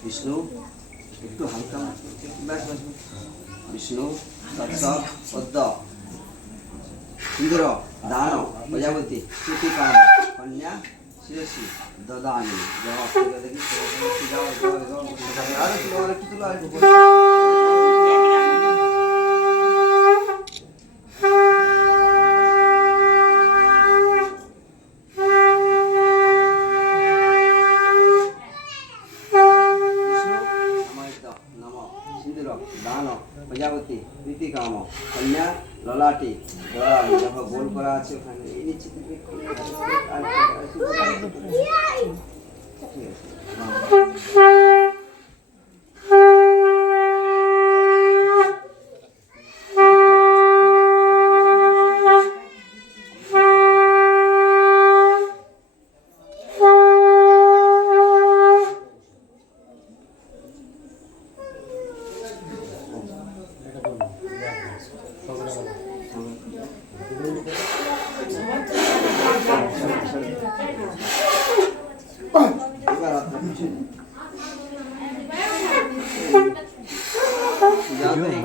विष्णु एक हल्का विष्णु तत्सत पद्म इंद्र दानव प्रजापति श्रुतिकाम कन्या शिरसी ददानी दान प्रजापति प्रीति काम कन्या ललाटी देखो गोल करा আছে ওখানে এই নিচে থেকে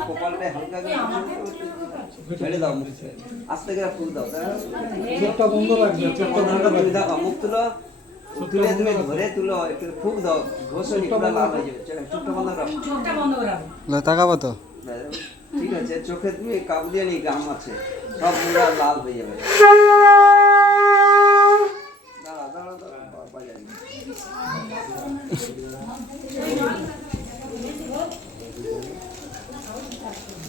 কপালটা হালকা করে ছেড়ে দাও মুখ আস্তে করে ফুল দাও চোখটা বন্ধ রাখবে চোখটা বন্ধ করে দাও মুখ তুলো তুলে তুমি ধরে তুলো একটু ফুক দাও ঘষনি পুরো লাল হয়ে যাবে চোখটা বন্ধ রাখো চোখটা বন্ধ করে রাখো তাকাবো তো ঠিক আছে চোখে তুমি কাপ দিয়ে নি গাম আছে সব পুরো লাল হয়ে যাবে দাঁড়া দাঁড়া দাঁড়া বাজাই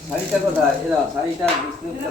শাড়িটা কোথায় এরা শাড়িটা বিস্তারিত